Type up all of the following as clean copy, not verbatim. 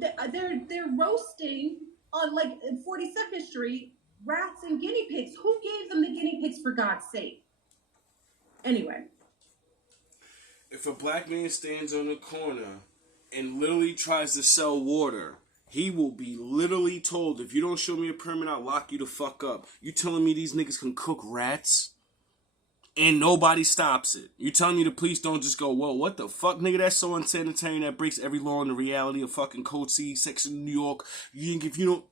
they're roasting on like in 42nd Street rats and guinea pigs. Who gave them the guinea pigs, for God's sake? Anyway, if a black man stands on the corner and literally tries to sell water, he will be literally told, if you don't show me a permit, I'll lock you the fuck up. You telling me these niggas can cook rats? And nobody stops it. You telling me the police don't just go, whoa, what the fuck, nigga? That's so unsanitary. That breaks every law in the reality of fucking Code C, Section New York. If you don't...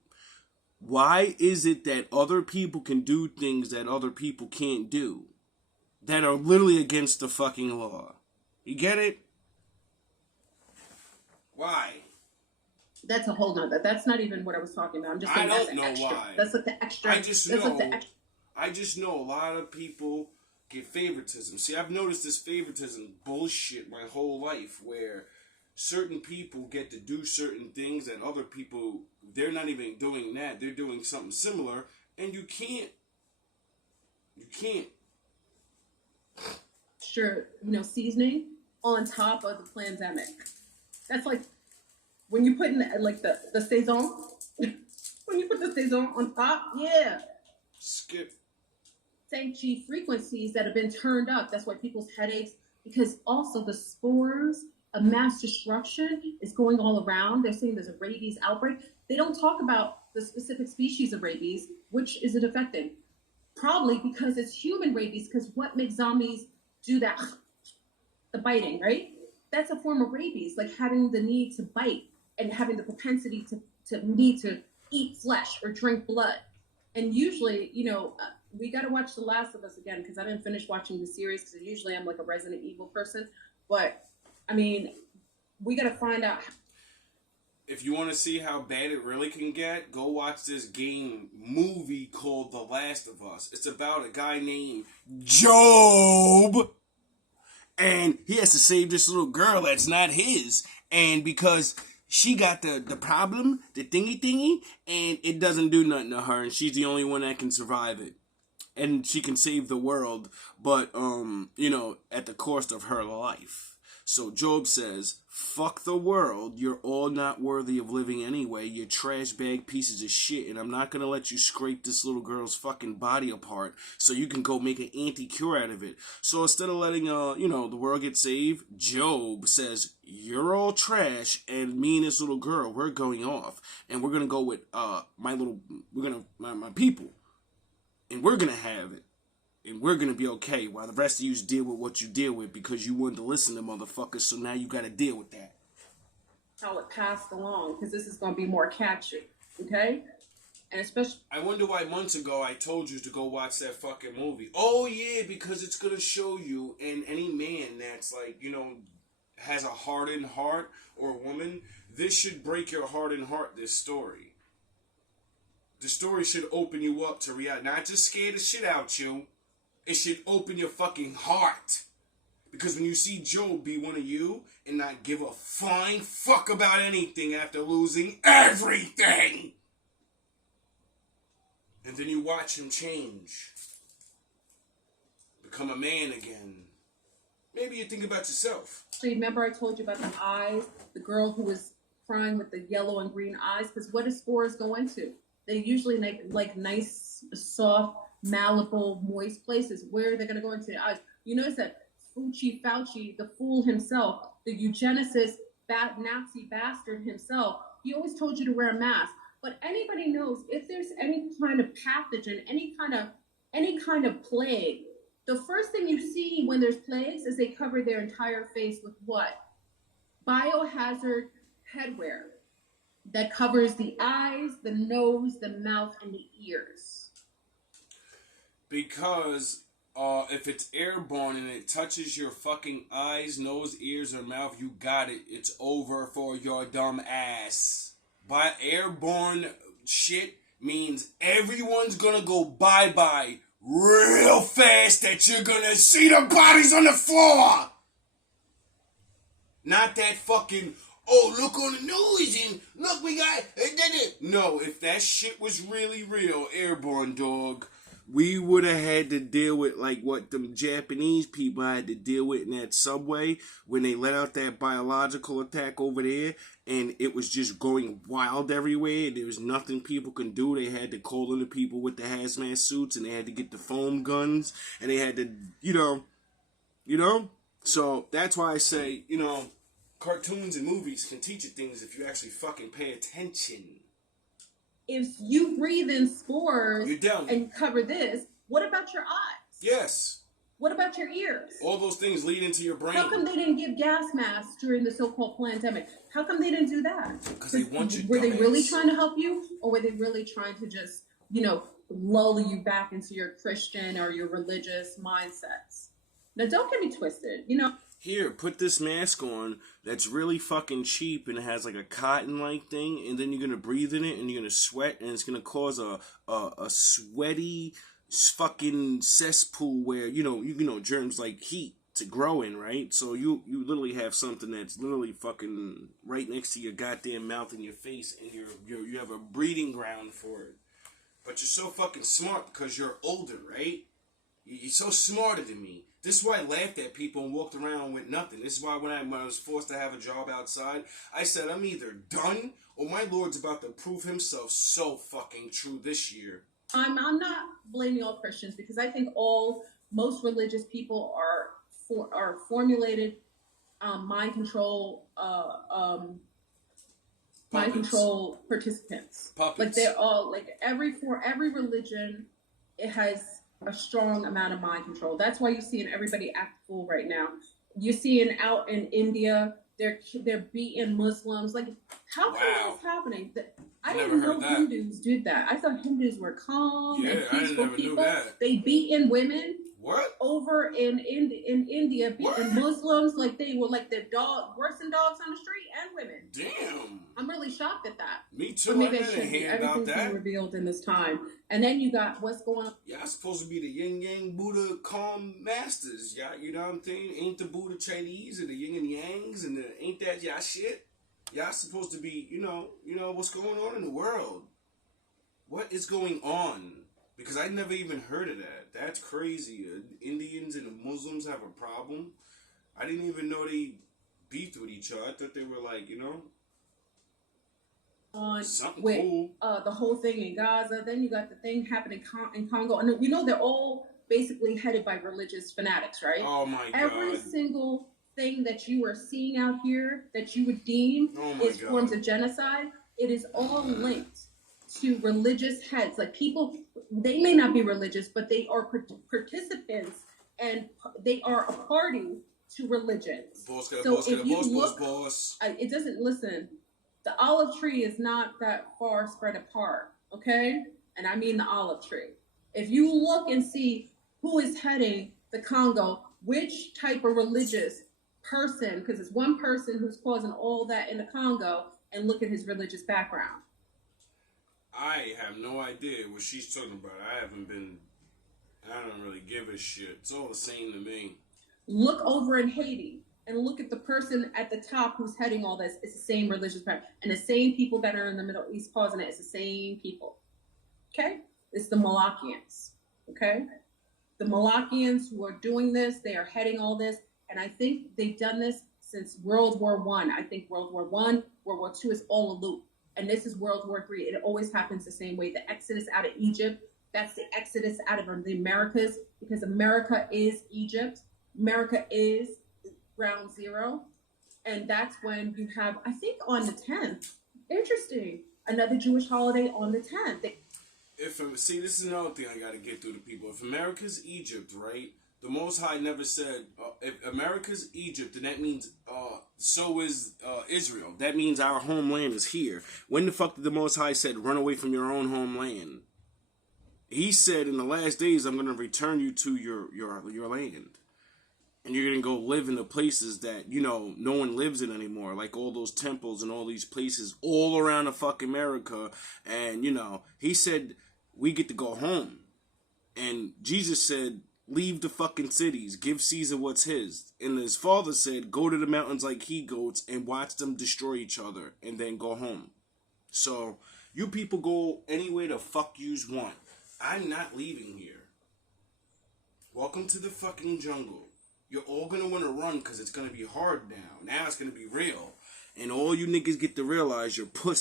Why is it that other people can do things that other people can't do? That are literally against the fucking law. You get it? Why? That's a whole nother. That's not even what I was talking about. I'm just saying I don't know extra. Why. That's like the extra. I just know a lot of people get favoritism. See, I've noticed this favoritism bullshit my whole life, where certain people get to do certain things and other people, they're not even doing that. They're doing something similar, and you can't. Sure, seasoning on top of the pandemic. That's like when you put in the saison. When you put the saison on top, yeah. Skip. Chi frequencies that have been turned up. That's why people's headaches, because also the spores of mass destruction is going all around. They're saying there's a rabies outbreak. They don't talk about the specific species of rabies. Which is it affecting? Probably because it's human rabies, because what makes zombies do that? The biting, right? That's a form of rabies, like having the need to bite and having the propensity to need to eat flesh or drink blood. And usually, we got to watch The Last of Us again, because I didn't finish watching the series, because usually I'm like a Resident Evil person. But, I mean, we got to find out. If you want to see how bad it really can get, go watch this movie called The Last of Us. It's about a guy named Job, and he has to save this little girl that's not his. And because she got the problem, the thingy, and it doesn't do nothing to her, and she's the only one that can survive it. And she can save the world, but, at the cost of her life. So Job says, fuck the world, you're all not worthy of living anyway, you're trash bag pieces of shit, and I'm not gonna let you scrape this little girl's fucking body apart so you can go make an anti-cure out of it. So instead of letting, the world get saved, Job says, you're all trash, and me and this little girl, we're going off, and we're gonna go with, my people. And we're going to have it. And we're going to be okay while the rest of you deal with what you deal with, because you wanted to listen to motherfuckers, so now you got to deal with that. How it passed along, because this is going to be more catchy, okay? And especially... I wonder why months ago I told you to go watch that fucking movie. Oh, yeah, because it's going to show you, and any man that's like, has a hardened heart, or a woman, this should break your hardened heart, this story. The story should open you up to reality. Not just scare the shit out you. It should open your fucking heart. Because when you see Job be one of you and not give a flying fuck about anything after losing everything, and then you watch him change, become a man again, maybe you think about yourself. So remember I told you about the eyes, the girl who was crying with the yellow and green eyes? Because what does spores go into? They usually like nice, soft, malleable, moist places. Where are they going to go into the eyes? You notice that Fauci, the fool himself, the eugenicist, Nazi bastard himself, he always told you to wear a mask. But anybody knows if there's any kind of pathogen, any kind of plague, the first thing you see when there's plagues is they cover their entire face with what? Biohazard headwear that covers the eyes, the nose, the mouth, and the ears. Because if it's airborne and it touches your fucking eyes, nose, ears, or mouth, you got it. It's over for your dumb ass. By airborne shit means everyone's gonna go bye-bye real fast, that you're gonna see the bodies on the floor. Not that fucking... oh, look on the news and look, we got... No, if that shit was really real, airborne, dog, we would have had to deal with like what the Japanese people had to deal with in that subway when they let out that biological attack over there, and it was just going wild everywhere. There was nothing people can do. They had to call in the people with the hazmat suits, and they had to get the foam guns, and they had to, you know. So that's why I say, cartoons and movies can teach you things if you actually fucking pay attention. If you breathe in spores You're dumb. and cover this, what about your eyes? Yes. What about your ears? All those things lead into your brain. How come they didn't give gas masks during the so-called pandemic? How come they didn't do that? Because they want you. Were they really trying to help you, or were they really trying to just, lull you back into your Christian or your religious mindsets? Now, don't get me twisted. Here, put this mask on that's really fucking cheap and it has like a cotton-like thing, and then you're gonna breathe in it and you're gonna sweat, and it's gonna cause a sweaty fucking cesspool where germs like heat to grow in, right? So you literally have something that's literally fucking right next to your goddamn mouth and your face, and you have a breeding ground for it. But you're so fucking smart because you're older, right? You're so smarter than me. This is why I laughed at people and walked around with nothing. This is why when I was forced to have a job outside, I said I'm either done or my Lord's about to prove himself so fucking true this year. I'm not blaming all Christians, because I think most religious people are formulated mind control mind control participants. Puppets. Like they're all every religion, it has a strong amount of mind control. That's why you're seeing everybody act fool right now. You're seeing out in India, they're beating Muslims. Like, how come this happening? I didn't know Hindus did that. I thought Hindus were calm and peaceful people. Knew that. They beating women. What? Over in India, beating Muslims like they were like the worse than dogs on the street, and women. Damn. I'm really shocked at that. Me too. But maybe I didn't hear about that. Everything's been revealed in this time. And then you got what's going on. Y'all supposed to be the yin yang Buddha calm masters. Y'all, you know what I'm saying? Ain't the Buddha Chinese and the yin and yangs and ain't that y'all shit? Y'all supposed to be, you know what's going on in the world. What is going on? Because I never even heard of that. That's crazy. Indians and the Muslims have a problem. I didn't even know they beefed with each other. I thought they were like, on something with cool. The whole thing in Gaza. Then you got the thing happening in Congo. And they're all basically headed by religious fanatics, right? Oh my God. Every single thing that you are seeing out here that you would deem is forms of genocide, it is all linked to religious heads. Like people, they may not be religious, but they are participants and they are a party to religions. It doesn't listen. The olive tree is not that far spread apart, okay? And I mean the olive tree. If you look and see who is heading the Congo, which type of religious person, because it's one person who's causing all that in the Congo, and look at his religious background. I have no idea what she's talking about. I don't really give a shit. It's all the same to me. Look over in Haiti and look at the person at the top who's heading all this. It's the same religious background. And the same people that are in the Middle East causing it, it's the same people. Okay? It's the Malakians. Okay? The Malakians who are doing this, they are heading all this. And I think they've done this since World War I. I think World War I, World War II is all a loop. And this is World War III. It always happens the same way. The exodus out of Egypt, that's the exodus out of the Americas, because America is Egypt. America is ground zero. And that's when you have, I think on the 10th, interesting, another Jewish holiday on the 10th. See, this is another thing I got to get through to people. If America's Egypt, right, the Most High never said, if America's Egypt, then that means so is Israel. That means our homeland is here. When the fuck did the Most High said, run away from your own homeland? He said, in the last days, I'm going to return you to your land. And you're going to go live in the places that, no one lives in anymore. Like all those temples and all these places all around the fuck America. And, he said, we get to go home. And Jesus said, leave the fucking cities. Give Caesar what's his. And his father said, go to the mountains like he-goats and watch them destroy each other. And then go home. So, you people go anywhere the fuck yous want. I'm not leaving here. Welcome to the fucking jungle. You're all gonna want to run because it's gonna be hard now. Now it's gonna be real. And all you niggas get to realize you're pussy.